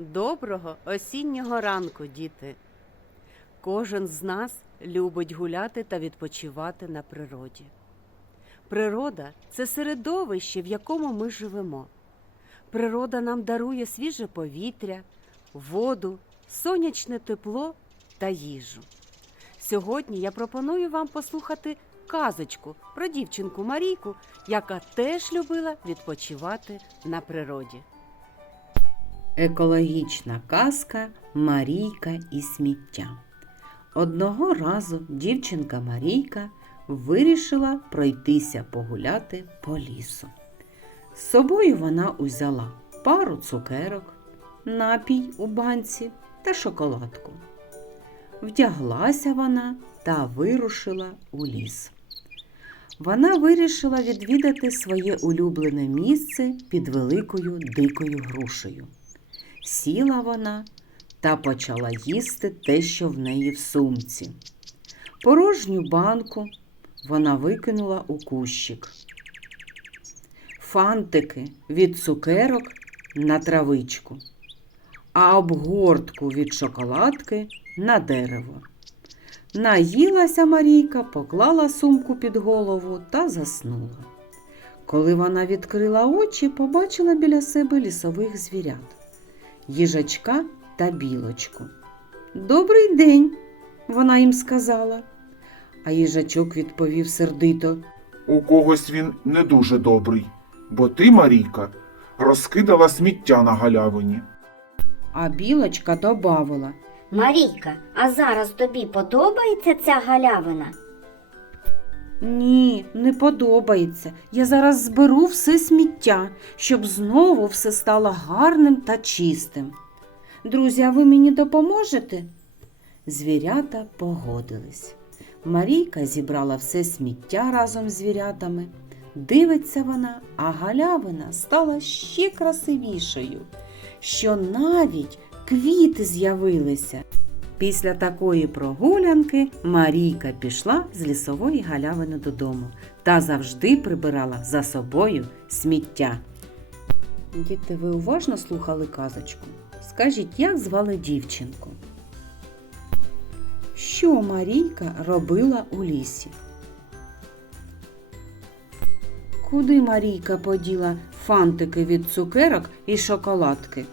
Доброго осіннього ранку, діти. Кожен з нас любить гуляти та відпочивати на природі. Природа це середовище, в якому ми живемо. Природа нам дарує свіже повітря, воду, сонячне тепло та їжу. Сьогодні я пропоную вам послухати казочку про дівчинку Марійку, яка теж любила відпочивати на природі. Екологічна казка Марійка і сміття. Одного разу дівчинка Марійка вирішила пройтися погуляти по лісу. З собою вона узяла пару цукерок, напій у банці та шоколадку. Вдяглася вона та вирушила у ліс. Вона вирішила відвідати своє улюблене місце під великою дикою грушею. Сіла вона та почала їсти те, що в неї в сумці. Порожню банку вона викинула у кущик. Фантики від цукерок на травичку, а обгортку від шоколадки на дерево. Наїлася Марійка, поклала сумку під голову та заснула. Коли вона відкрила очі, побачила біля себе лісових звірят їжачка та білочку. Добрий день, вона їм сказала. А їжачок відповів сердито. У когось він не дуже добрий, бо ти, Марійка, розкидала сміття на галявині. А білочка добавила. Марійка, а зараз тобі подобається ця галявина? Ні, не подобається. Я зараз зберу все сміття, щоб знову все стало гарним та чистим. Друзі, а ви мені допоможете? Звірята погодились. Марійка зібрала все сміття разом з звірятами. Дивиться вона, а галявина стала ще красивішою, що навіть квіти з'явилися. Після такої прогулянки Марійка пішла з лісової галявини додому та завжди прибирала за собою сміття. Діти, ви уважно слухали казочку? Скажіть, як звали дівчинку? Що Марійка робила у лісі? Куди Марійка поділа фантики від цукерок і шоколадки?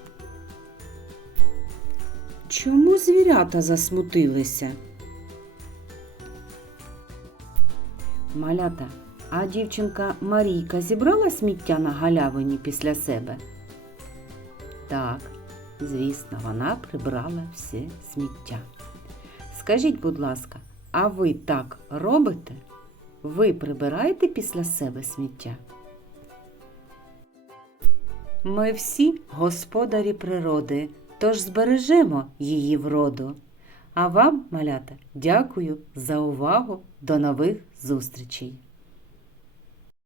Чому звірята засмутилися? Малята, а дівчинка Марійка зібрала сміття на галявині після себе? Так, звісно, вона прибрала все сміття. Скажіть, будь ласка, а ви так робите? Ви прибираєте після себе сміття? Ми всі господарі природи, тож збережемо її вроду. А вам, малята, дякую за увагу. До нових зустрічей!